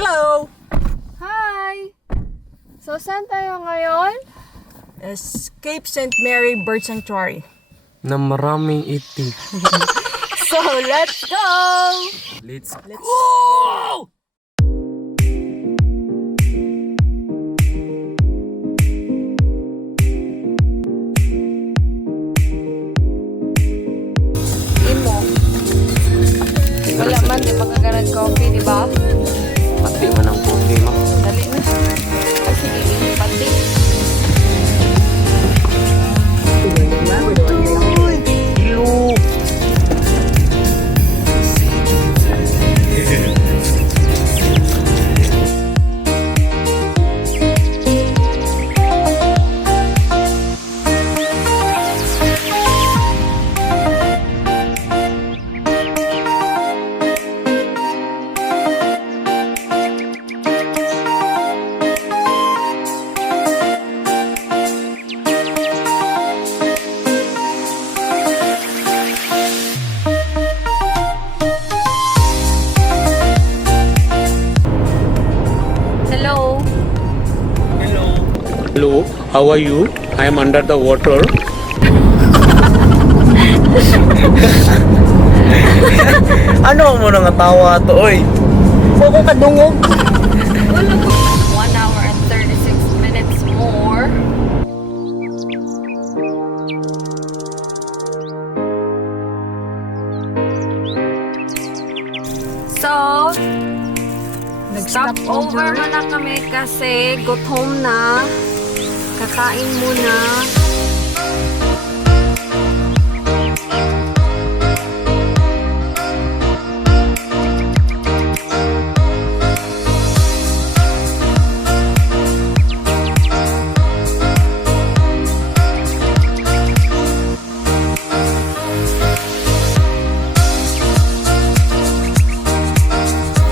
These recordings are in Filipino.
Hello! Hi! So, saan tayo ngayon? Cape St. Mary Bird Sanctuary. Na maraming itik. So, let's go! Let's Go! Imo. Wala man, di magkagaran coffee, di ba? pati man ang problema. Dali na. Kasi hindi pati. Hello! Hello? Hello, how are you? I am under the water. Ano mo nang tawa to, oy? Buko kadungog. 1 hour and 36 minutes more. So, stop over muna kami kasi gutom na. Kakain muna.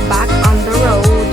Back on the road.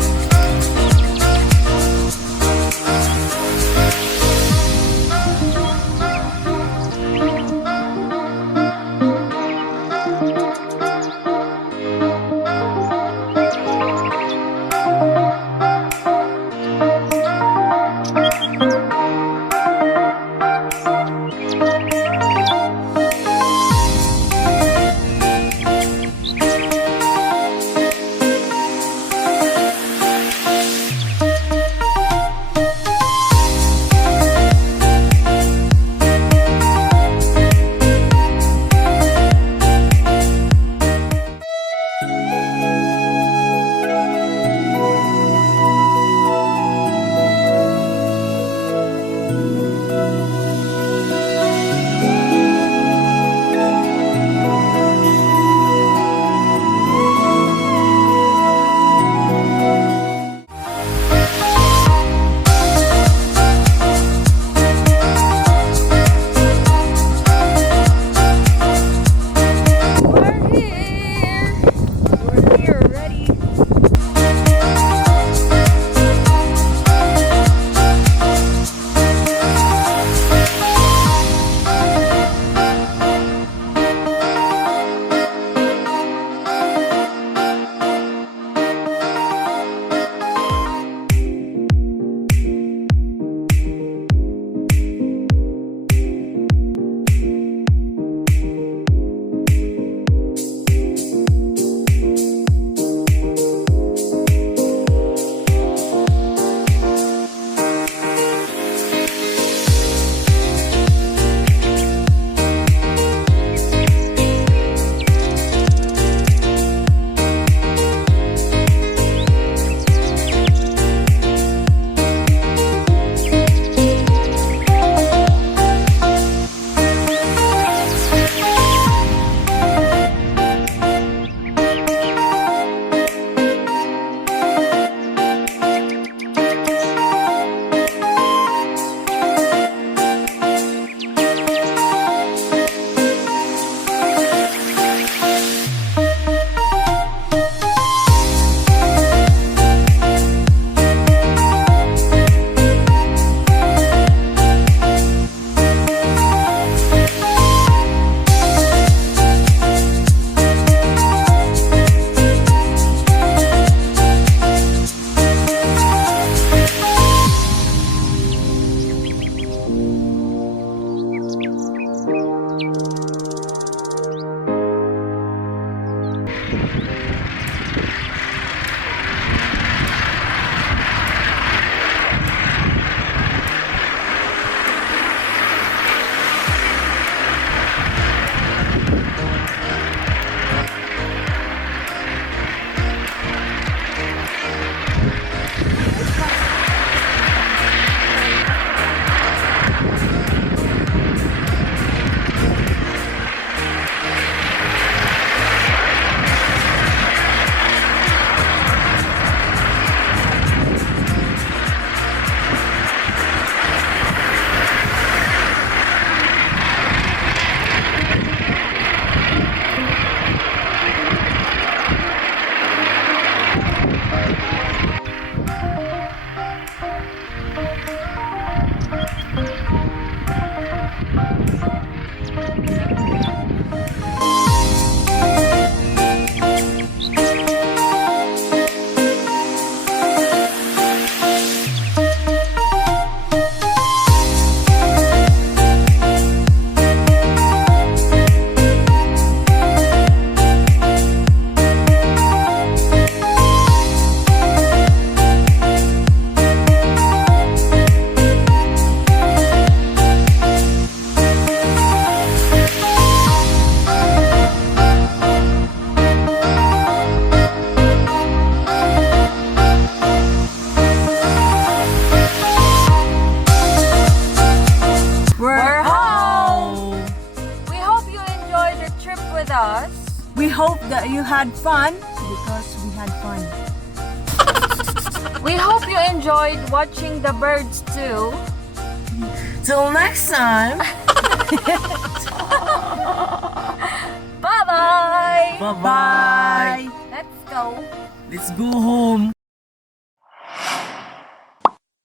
We're home! We hope you enjoyed the trip with us. We hope that you had fun because we had fun. We hope you enjoyed watching the birds too. Till next time. Bye-bye! Bye-bye. Let's go! Let's go home.